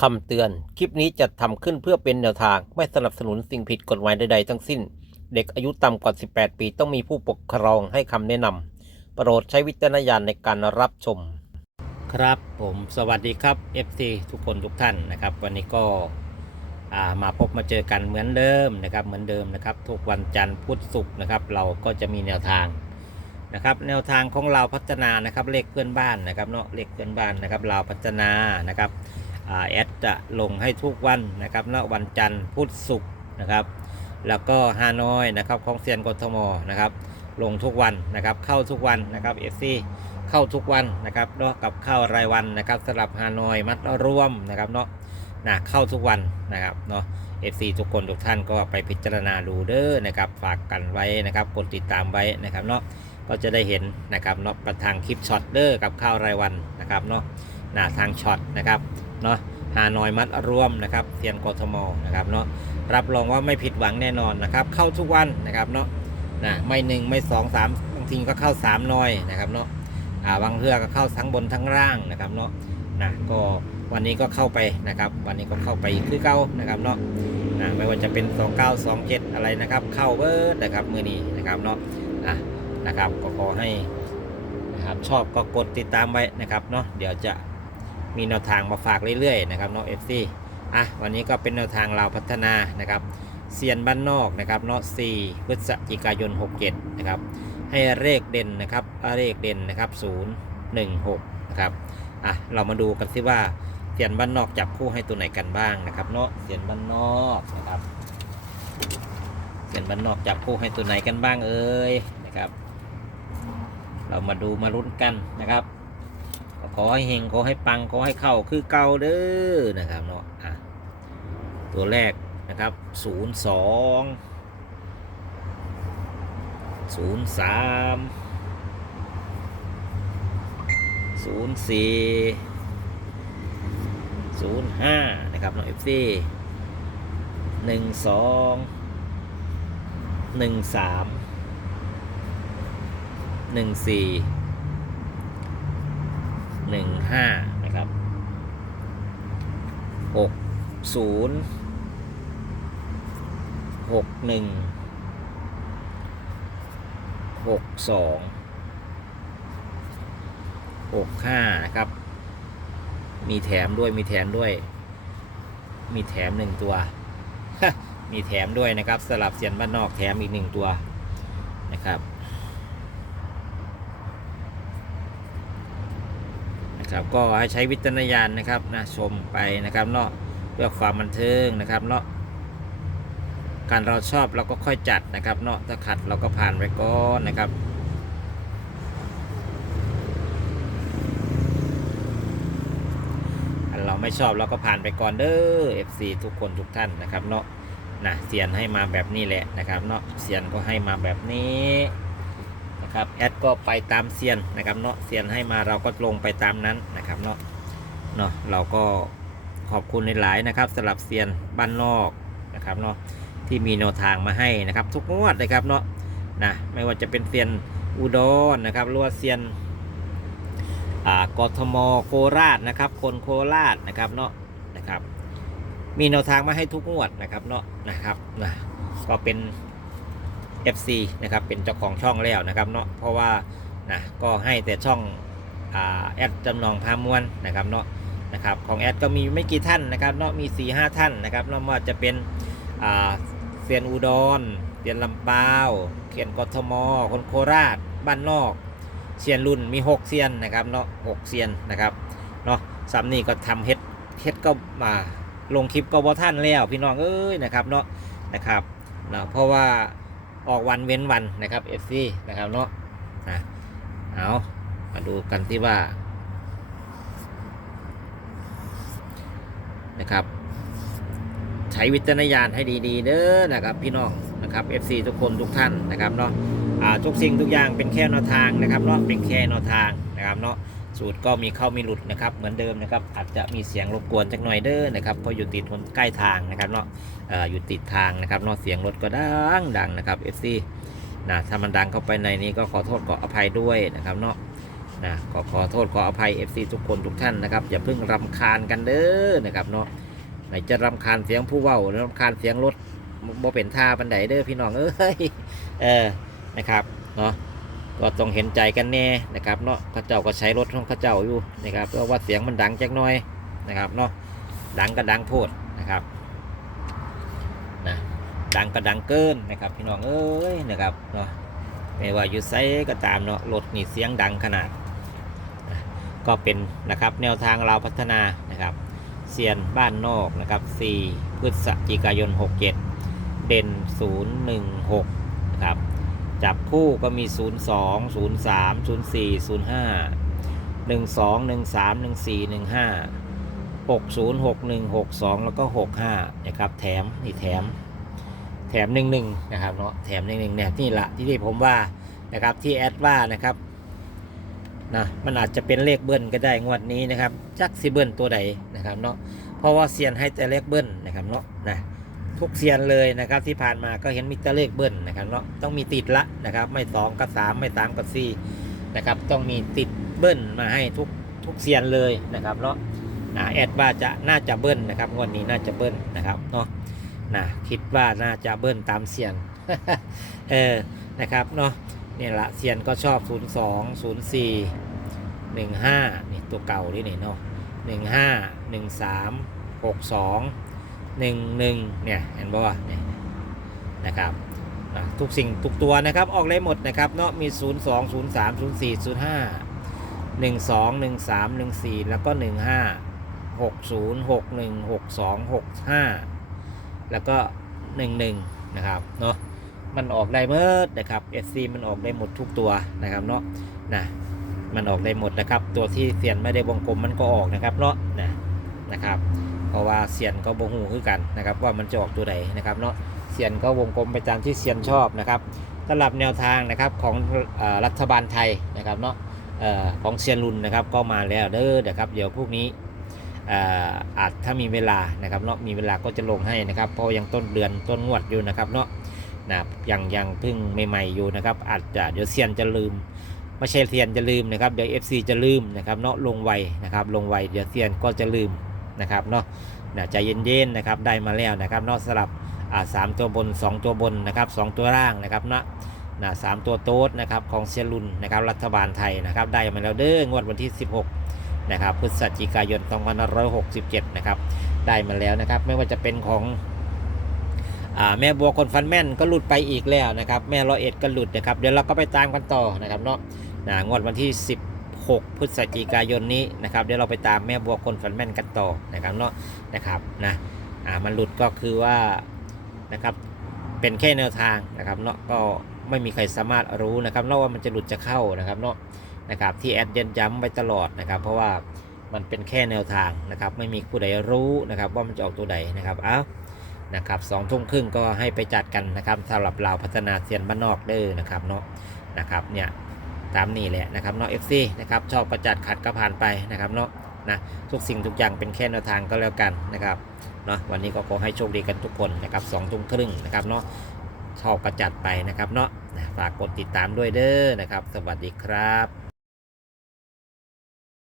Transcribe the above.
คำเตือน คลิปนี้จะทำขึ้นเพื่อเป็นแนวทาง ไม่สนับสนุนสิ่งผิดกฎหมายใดๆทั้งสิ้น เด็กอายุต่ำกว่า 18 ปีต้องมีผู้ปกครองให้คำแนะนำโปรดใช้วิจารณญาณในการรับชม ครับผมสวัสดีครับ FC ทุกคนทุกท่านนะครับ วันนี้ก็มาพบมาเจอกันเหมือนเดิมนะครับ เหมือนเดิมนะครับ ทุกวันจันทร์พุธศุกร์นะครับ เราก็จะมีแนวทางนะครับแนวทางของเราพัฒนานะครับเลขเพื่อนบ้านนะครับเนาะเลขเพื่อนบ้านนะครับเราพัฒนานะครับ แอดจะลงให้ทุกวันนะครับณวันจันทร์พุธศุกร์นะครับ แล้วก็ฮานอยนะครับของเซียนกทมนะครับ ลงทุกวันนะครับ เข้าทุกวันนะครับเอฟซีเข้าทุกวันนะครับเนาะกับเข้ารายวันนะครับสำหรับฮานอยมัดร่วมนะครับเนาะนะเข้าทุกวันนะครับเนาะเอฟซีทุกคนทุกท่านก็ไปพิจารณาดูเด้อนะครับ ฝากกันไว้นะครับกดติดตามไว้นะครับเนาะก็จะได้เห็นนะครับเนาะประทางคลิปช็อตเด้อกับข้าวรายวันนะครับเนาะหน้าทางช็อตนะครับ เนาะหานอยมัดรวมนะครับเซียนกทมนะครับเนาะรับรองว่าไม่ผิดหวังแน่นอนนะครับ เข้าทุกวันนะครับเนาะนะไม่หนึ่งไม่สองสามบางทีก็เข้าสามนอยนะครับเนาะอ่าบางเทือก็เข้าทั้งบนทั้งล่างนะครับเนาะนะก็วันนี้ก็เข้าไปนะครับ วันนี้ก็เข้าไปคือเก้านะครับเนาะนะไม่ว่าจะเป็น 29 27 อะไรนะครับ เข้าเบิร์ดนะครับมือนี้นะครับเนาะอะนะครับก็ขอให้นะครับชอบก็กดติดตามไว้นะครับเนาะเดี๋ยวจะ มีแนวทางมาฝากเรื่อยๆนะครับเนาะ FC อะวันนี้ก็เป็นแนวทางเราพัฒนานะครับเซียนบ้านนอกนะครับเนาะ4พฤศจิกายน 67นะครับให้เลขเด่นนะครับเลขเด่นนะครับ016นะครับอะเรามาดูกันสิว่าเซียนบ้านนอกจับคู่ให้ตัวไหนกันบ้างนะครับเนาะเซียนบ้านนอกนะครับเซียนบ้านนอกจับคู่ให้ตัวไหนกันบ้างเอ่ยนะครับ เรามาดูมาลุ้นกันนะครับ ขอให้เฮงขอให้ปังขอให้เข้าคือเก่าเด้อนะครับเนาะะตัวแรกนะครับ 0 2 0 3 0 4 0 5 นะครับเนาะ FC 1 2 1 3 1 4 หนึ่งห้านะครับหกศูนย์หกหนึ่งหกสองหกห้านะครับ มีแถมด้วยมีแถมด้วย มีแถมหนึ่งตัว มีแถมด้วยนะครับสลับเสียนบ้านนอกแถมอีกหนึ่งตัวนะครับ นะครับก็ให้ใช้วิจารณญาณนะครับนะชมไปนะครับเนาะเพื่อความบันเทิงนะครับเนาะการเราชอบเราก็ค่อยจัดนะครับเนาะถ้าขัดเราก็ผ่านไปก่อนนะครับอันเราไม่ชอบเราก็ผ่านไปก่อนเด้อ FC ทุกคนทุกท่านนะครับเนาะนะเสียนให้มาแบบนี้แหละนะครับเนาะเสียนก็ให้มาแบบนี้ นะครับแอดก็ไปตามเซียนนะครับเนาะเซียนให้มาเราก็ลงไปตามนั้นนะครับเนาะเนาะเราก็ขอบคุณในหลายๆนะครับสำหรับเซียนบ้านนอกนะครับเนาะที่มีแนวทางมาให้นะครับทุกงวดนะครับเนาะนะไม่ว่าจะเป็นเซียนอุดรนะครับหรือว่าเซียนอ่ากทมโคราชนะครับ คนโคราชนะครับเนาะนะครับ มีแนวทางมาให้ทุกงวดนะครับเนาะนะครับนะก็เป็น FC นะครับเป็นเจ้าของช่องแล้วนะครับเนาะเพราะว่านะก็ให้แต่ช่องอแอดจำลองพามวลนะครับเนาะนะครับของแอดก็มีไม่กี่ท่านนะครับเนาะมี4ีหท่านนะครับเนาะว่าจะเป็นเซียนอุดรเซียนลำปาวเขียนกทม คนโคราช บ้านนอกเซียนรุ่นมี 6เซียนนะครับเนาะหกเซียนนะครับเนาะซ้ำนี่ก็ทำเฮ็ดเฮ็ดก็มาลงคลิปก็บ่ท่านแล้วพี่น้องเอ้ยนะครับเนาะนะครับเนาะเพราะว่า ออกวันเว้นวันนะครับ FC นะครับเนาะนะเอามาดูกันที่ว่านะครับ ใช้วิจารณญาณให้ดีๆเด้อนะครับ พี่น้องนะครับ FC ทุกคนทุกท่านนะครับเนาะทุกสิ่งทุกอย่างเป็นแค่แนวทางนะครับเนาะเป็นแค่แนวทางนะครับเนาะ สูตรก็มีเข้ามีหลุดนะครับเหมือนเดิมนะครับอาจจะมีเสียงรบกวนจักหน่อยเด้อนะครับเพราะอยู่ติดทนใกล้ทางนะครับเนาะออยู่ติดทางนะครับเนอกเสียงรถก็ดังดังนะครับ FC นะถ้ามันดังเข้าไปในนี้ก็ขอโทษขออภัยด้วยนะครับเนาะนะขอขอโทษขออภัย FC ทุกคนทุกท่านนะครับอย่าเพิ่งรำคาญกันเด้อนะครับเนาะไหนจะรำคาญเสียงผู้เว้าหรือรำคาญเสียงรถบ่เป็นท่าบันไดเด้อพี่น้องเอ้ยเออนะครับเนาะ ก็ต้องเห็นใจกันแน่นะครับเนาะข้าเจ้าก็ใช้รถของข้าเจ้าอยู่นะครับเพราะว่าเสียงมันดังจักน่อยนะครับเนาะดังก็ดังโพดนะครับนะดังก็ดังเกินนะครับพี่น้องเอ้ยนะครับเนาะไม่ว่าอยู่ไซก็ตามเนาะรถนี่เสียงดังขนาดนะก็เป็นนะครับแนวทางเราพัฒนานะครับเซียนบ้านนอกนะครับ4พฤศจิกายน 67 เด่น 016นะครับ จับคู่ก็มี 02 03 04 05 12 13 14 15 60 61 62 แล้วก็ 65 นะครับ แถมนี่แถม แถมหนึ่งหนึ่งนะครับเนาะแถมหนึ่งหนึ่งเนี่ยนี่แหละที่ที่ผมว่านะครับที่แอดว่านะครับนะมันอาจจะเป็นเลขเบิ้ลก็ได้งวดนี้นะครับจักสิเบิ้ลตัวใดนะครับเนาะเพราะว่าเซียนให้แต่เลขเบิ้ลนะครับเนาะนะ ทุกเซียนเลยนะครับที่ผ่านมาก็เห็นมีแต่เลขเบิ้ลนะครับเนาะต้องมีติดละนะครับ ไม่สองกับสามไม่สามกับสี่นะครับต้องมีติดเบิ้ลมาให้ทุกทุกเซียนเลยนะครับเนาะแอดว่าจะน่าจะเบิ้ลนะครับงวดนี้น่าจะเบิ้ลนะครับเนาะนะคิดว่าน่าจะเบิ้ลตามเสียนเออนะครับเนาะเนี่ยละเสียนก็ชอบ 0 2 0 4 1 5นี่ตัวเก่าที่นี่เนาะ1 5 1 3 6 2 1 1เนี่ยเห็นบ่วะเนี่ยนะครับทุกสิ่งทุกตัวนะครับออกได้หมดนะครับเนาะมี 0 2 0 3 0 4 0 5 1 2 1 3 1 4 แล้วก็ 1 5 6 0 6 1 6 2 6 5 แล้วก็หนึ่งหนึ่งนะครับเนาะมันออกได้เมื่อนะครับ SC มันออกได้หมดทุกตัวนะครับเนาะนะมันออกได้หมดนะครับ ตัวที่เสียนไม่ได้วงกลมมันก็ออกนะครับเนาะนะนะครับ ราะว่าเสียนก็บงหูคือกันนะครับว่ามันจะออกตัวไหนนะครับเนาะเสียนก็วงกลมไปตามที่เสียนชอบนะครับสำหรับแนวทางนะครับของอรัฐบาลไทยนะครับเนาะออของเซียนรุนนะครับก็มาแล้วเด้อนะครับเดี๋ยวพรุ่งนี้อ่าอาจถ้ามีเวลานะครับเนาะมีเวลาก็จะลงให้นะครับเพราะยังต้นเดือนต้นงวดอยู่นะครับเนาะนะยังยังเพิ่งใหม่ๆอยู่นะครับอาจจะเดี๋ยวเซียนจะลืมไม่ใช่เซียนจะลืมนะครับเดี๋ยว FC จะลืมนะครับเนาะลงไวนะครับลงไวเดี๋ยวเซียนก็จะลืม นะครับเนาะใจเย็นๆนะครับได้มาแล้วนะครับเนาะสลับสามตัวบน 2 ตัวบนนะครับสองตัวล่างนะครับเนาะนะสามตัวโต๊ดนะครับของเซียรุนนะครับรัฐบาลไทยนะครับได้มาแล้วเด้องวดวันที่ 16นะครับพฤศจิกายน2567นะครับได้มาแล้วนะครับไม่ว่าจะเป็นของอแม่บัวคนฟันแม่นก็หลุดไปอีกแล้วนะครับแม่ร้อยเอ็ดก็หลุดนะครับเดี๋ยวเราก็ไปตามกันต่อนะครับเนาะนะงวดวันที่ 6 พฤศจิกายนนี้นะครับเดี๋ยวเราไปตามแม่บัวคนฟันแม่นกันต่อนะครับเนาะนะครับนะอ่ามันหลุดก็คือว่านะครับเป็นแค่แนวทางนะครับเนาะก็ไม่มีใครสามารถรู้นะครับเนาะว่ามันจะหลุดจะเข้านะครับเนาะนะครับที่แอดเย็นย้ำไปตลอดนะครับ เพราะว่ามันเป็นแค่แนวทางนะครับ ไม่มีผู้ใดรู้นะครับ ว่ามันจะออกตัวใดนะครับเอ้านะครับสองทุ่มครึ่งก็ให้ไปจัดกันนะครับสำหรับเราพัฒนาเซียนบ้านนอกเด้อนะครับเนาะนะครับเนี่ย ตามนี่แหละนะครับเนาะเอฟซีนะครับชอบประจัดขัดก็ผ่านไปนะครับเนาะนะทุกสิ่งทุกอย่างเป็นแค่แนวทางก็แล้วกันนะครับเนาะวันนี้ก็ขอให้โชคดีกันทุกคนนะครับสองทุ่มครึ่งนะครับเนาะชอบประจัดไปนะครับเนาะฝากกดติดตามด้วยเด้อนะครับ สวัสดีครับ